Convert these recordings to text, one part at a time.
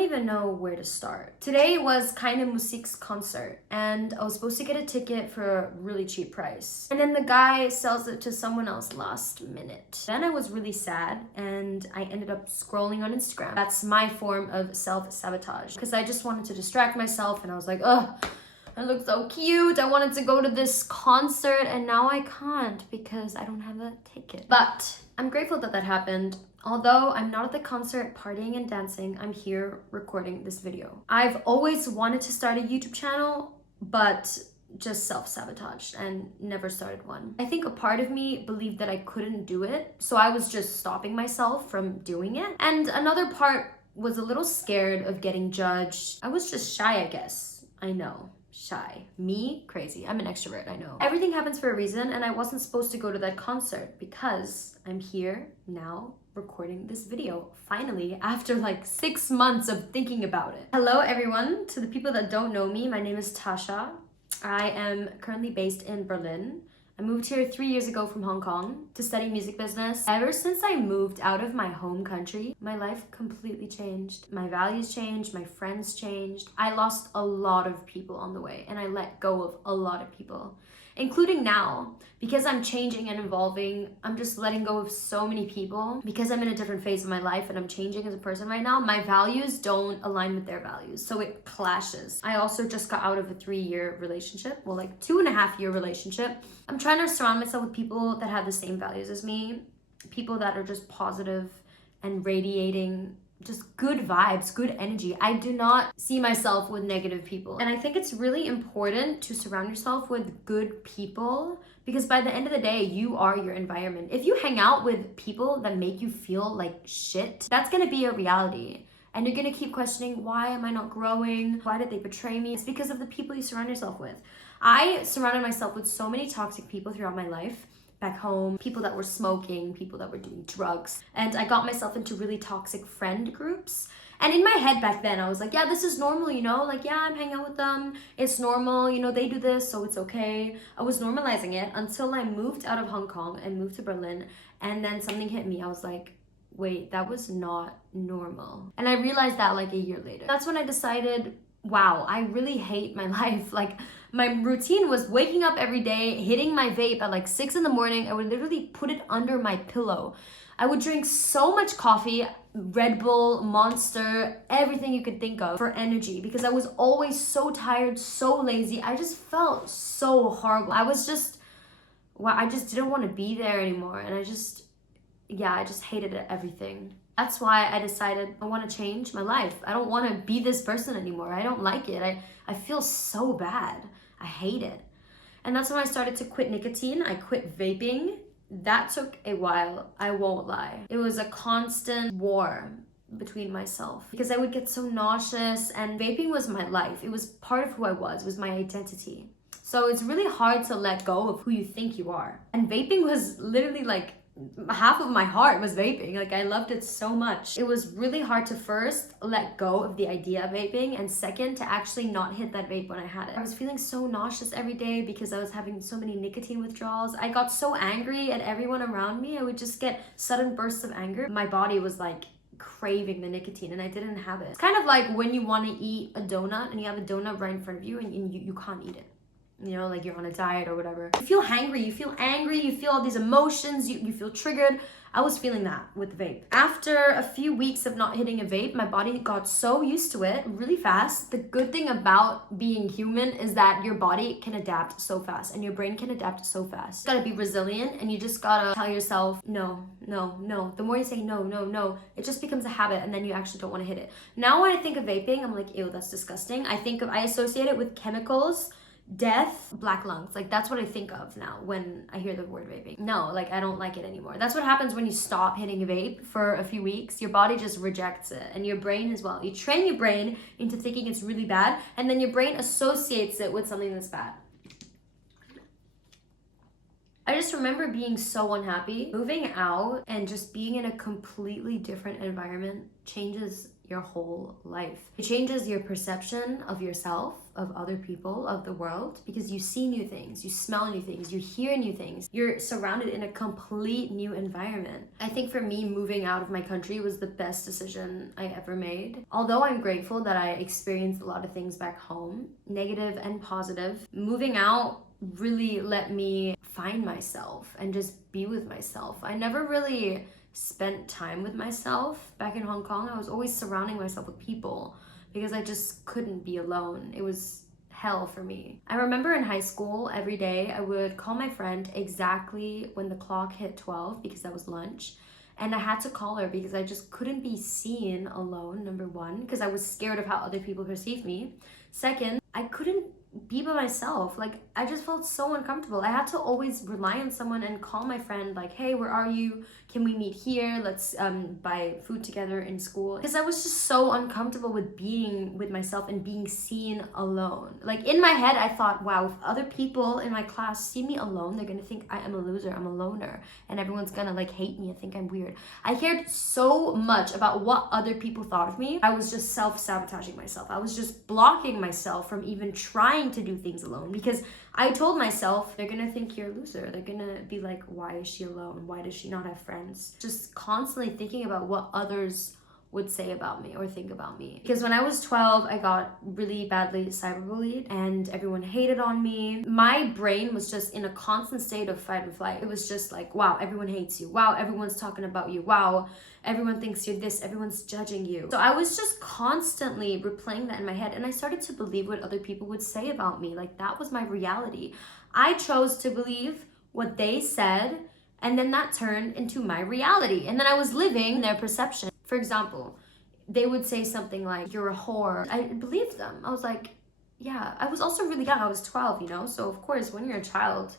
don't even know where to start. Today was Keine Musik's concert, and I was supposed to get a ticket for a really cheap price. And then the guy sells it to someone else last minute. Then I was really sad, and I ended up scrolling on Instagram. That's my form of self-sabotage, because I just wanted to distract myself, and I was like, ugh, I look so cute. I wanted to go to this concert, and now I can't because I don't have a ticket. But I'm grateful that that happened. Although I'm not at the concert partying and dancing, I'm here recording this video. I've always wanted to start a YouTube channel, but just self-sabotaged and never started one. I think a part of me believed that I couldn't do it, so I was just stopping myself from doing it. And another part was a little scared of getting judged. I was just shy, I guess. I know. Shy. Me? Crazy. I'm an extrovert, I know. Everything happens for a reason, and I wasn't supposed to go to that concert because I'm here now recording this video, finally, after like 6 months of thinking about it. Hello everyone. To the people that don't know me, my name is Tasha. I am currently based in Berlin. I moved here 3 years ago from Hong Kong to study music business. Ever since I moved out of my home country, my life completely changed. My values changed, my friends changed. I lost a lot of people on the way, and I let go of a lot of people, including now. Because I'm changing and evolving, I'm just letting go of so many people. Because I'm in a different phase of my life and I'm changing as a person right now, my values don't align with their values, so it clashes. I also just got out of a 3-year relationship, well, like 2.5-year relationship. I'm trying to surround myself with people that have the same values as me, people that are just positive and radiating just good vibes, good energy. I do not see myself with negative people. And I think it's really important to surround yourself with good people, because by the end of the day, you are your environment. If you hang out with people that make you feel like shit, that's gonna be a reality. And you're gonna keep questioning, why am I not growing? Why did they betray me? It's because of the people you surround yourself with. I surrounded myself with so many toxic people throughout my life. Back home, people that were smoking, people that were doing drugs. And I got myself into really toxic friend groups. And in my head back then, I was like, yeah, this is normal, you know? Like, yeah, I'm hanging out with them. It's normal, you know, they do this, so it's okay. I was normalizing it until I moved out of Hong Kong and moved to Berlin. And then something hit me. I was like, wait, that was not normal. And I realized that like a year later. That's when I decided, wow, I really hate my life. Like, my routine was waking up every day, hitting my vape at like 6 in the morning. I would literally put it under my pillow. I would drink so much coffee, Red Bull, Monster, everything you could think of for energy, because I was always so tired, so lazy. I just felt so horrible. I just didn't want to be there anymore. And I just hated everything. That's why I decided I want to change my life. I don't want to be this person anymore. I don't like it. I feel so bad. I hate it. And that's when I started to quit nicotine. I quit vaping. That took a while, I won't lie. It was a constant war between myself because I would get so nauseous, and vaping was my life. It was part of who I was. It was my identity. So it's really hard to let go of who you think you are. And vaping was literally like half of my heart was vaping. Like, I loved it so much. It was really hard to first let go of the idea of vaping, and second, to actually not hit that vape when I had it. I was feeling so nauseous every day because I was having so many nicotine withdrawals. I got so angry at everyone around me. I would just get sudden bursts of anger. My body was like craving the nicotine, and I didn't have it. It's kind of like when you want to eat a donut and you have a donut right in front of you and you can't eat it. You know, like you're on a diet or whatever. You feel hangry, you feel angry, you feel all these emotions, you feel triggered. I was feeling that with vape. After a few weeks of not hitting a vape, my body got so used to it really fast. The good thing about being human is that your body can adapt so fast and your brain can adapt so fast. You gotta be resilient, and you just gotta tell yourself, no, no, no. The more you say no, no, no, it just becomes a habit, and then you actually don't wanna hit it. Now when I think of vaping, I'm like, ew, that's disgusting. I associate it with chemicals, death, black lungs. Like, that's what I think of now when I hear the word vaping. No, like, I don't like it anymore. That's what happens when you stop hitting a vape for a few weeks. Your body just rejects it, and your brain as well. You train your brain into thinking it's really bad, and then your brain associates it with something that's bad. I just remember being so unhappy. Moving out and just being in a completely different environment changes your whole life. It changes your perception of yourself, of other people, of the world, because you see new things, you smell new things, you hear new things. You're surrounded in a complete new environment. I think for me, moving out of my country was the best decision I ever made. Although I'm grateful that I experienced a lot of things back home, negative and positive, moving out really let me find myself and just be with myself. I never really spent time with myself back in Hong Kong. I was always surrounding myself with people because I just couldn't be alone. It was hell for me. I remember in high school, every day I would call my friend exactly when the clock hit 12 because that was lunch. And I had to call her because I just couldn't be seen alone, number one, because I was scared of how other people perceived me. Second, I couldn't be by myself. Like, I just felt so uncomfortable. I had to always rely on someone and call my friend like, hey, where are you? Can we meet here? Let's buy food together in school. Because I was just so uncomfortable with being with myself and being seen alone. Like, in my head, I thought, wow, if other people in my class see me alone, they're gonna think I am a loser, I'm a loner, and everyone's gonna like hate me and think I'm weird. I cared so much about what other people thought of me. I was just self-sabotaging myself. I was just blocking myself from even trying to do things alone because I told myself, they're gonna think you're a loser. They're gonna be like, why is she alone? Why does she not have friends? Just constantly thinking about what others would say about me or think about me. Because when I was 12, I got really badly cyberbullied and everyone hated on me. My brain was just in a constant state of fight or flight. It was just like, wow, everyone hates you. Wow, everyone's talking about you. Wow, everyone thinks you're this. Everyone's judging you. So I was just constantly replaying that in my head, and I started to believe what other people would say about me. Like, that was my reality. I chose to believe what they said, and then that turned into my reality. And then I was living their perception. For example, they would say something like, you're a whore. I believed them. I was like, yeah. I was also really young. I was 12, you know? So of course, when you're a child,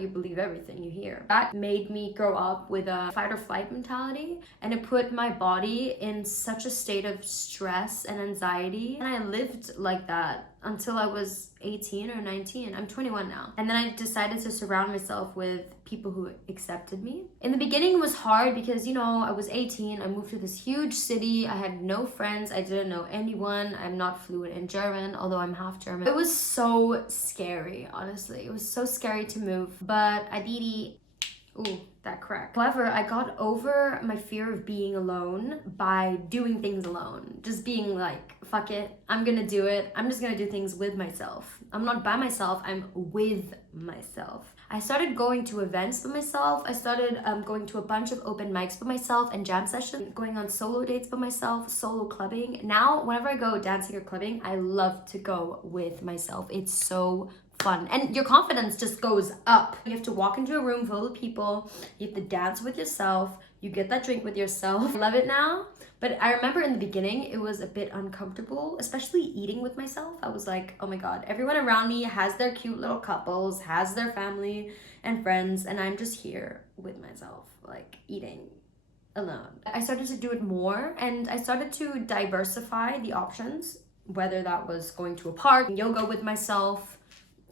you believe everything you hear. That made me grow up with a fight or flight mentality, and it put my body in such a state of stress and anxiety. And I lived like that until I was 18 or 19. I'm 21 now. And then I decided to surround myself with people who accepted me. In the beginning, it was hard because, you know, I was 18. I moved to this huge city. I had no friends. I didn't know anyone. I'm not fluent in German, although I'm half German. It was so scary, honestly. It was so scary to move, but I did it. Ooh, that crack. However, I got over my fear of being alone by doing things alone. Just being like, fuck it, I'm gonna do it. I'm just gonna do things with myself. I'm not by myself, I'm with myself. I started going to events by myself. I started going to a bunch of open mics by myself and jam sessions, going on solo dates by myself, solo clubbing. Now, whenever I go dancing or clubbing, I love to go with myself. It's so fun. And your confidence just goes up. You have to walk into a room full of people. You have to dance with yourself. You get that drink with yourself. I love it now. But I remember in the beginning, it was a bit uncomfortable, especially eating with myself. I was like, oh my God, everyone around me has their cute little couples, has their family and friends, and I'm just here with myself, like eating alone. I started to do it more, and I started to diversify the options, whether that was going to a park, yoga with myself,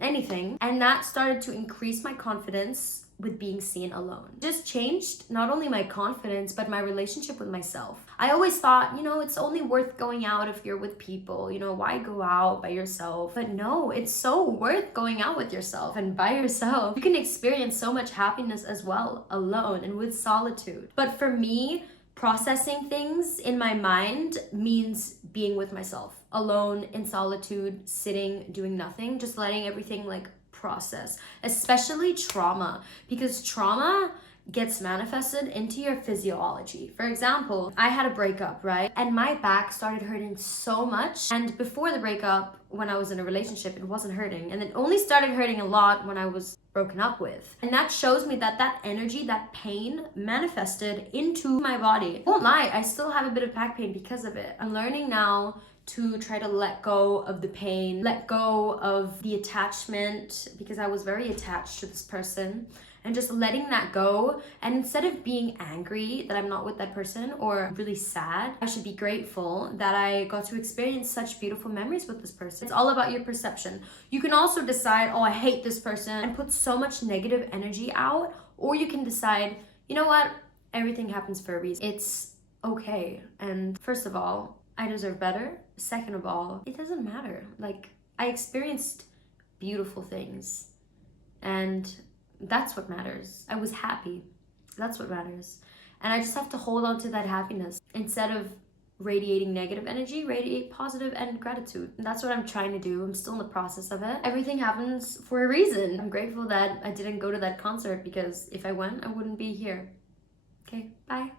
anything. And that started to increase my confidence with being seen alone. Just changed not only my confidence, but my relationship with myself. I always thought, you know, it's only worth going out if you're with people. You know, why go out by yourself? But no, it's so worth going out with yourself and by yourself. You can experience so much happiness as well alone and with solitude. But for me, processing things in my mind means being with myself, alone, in solitude, sitting, doing nothing, just letting everything like process, especially trauma, because trauma gets manifested into your physiology. For example, I had a breakup, right? And my back started hurting so much. And before the breakup, when I was in a relationship, it wasn't hurting. And it only started hurting a lot when I was broken up with. And that shows me that that energy, that pain manifested into my body. I won't lie, I still have a bit of back pain because of it. I'm learning now to try to let go of the pain, let go of the attachment, because I was very attached to this person, and just letting that go. And instead of being angry that I'm not with that person or really sad, I should be grateful that I got to experience such beautiful memories with this person. It's all about your perception. You can also decide, oh, I hate this person, and put so much negative energy out, or you can decide, you know what, everything happens for a reason. It's okay. And first of all, I deserve better. Second of all, it doesn't matter. Like, I experienced beautiful things, and that's what matters. I was happy. That's what matters. And I just have to hold on to that happiness. Instead of radiating negative energy, radiate positive and gratitude. And that's what I'm trying to do. I'm still in the process of it. Everything happens for a reason. I'm grateful that I didn't go to that concert, because if I went, I wouldn't be here. Okay, bye.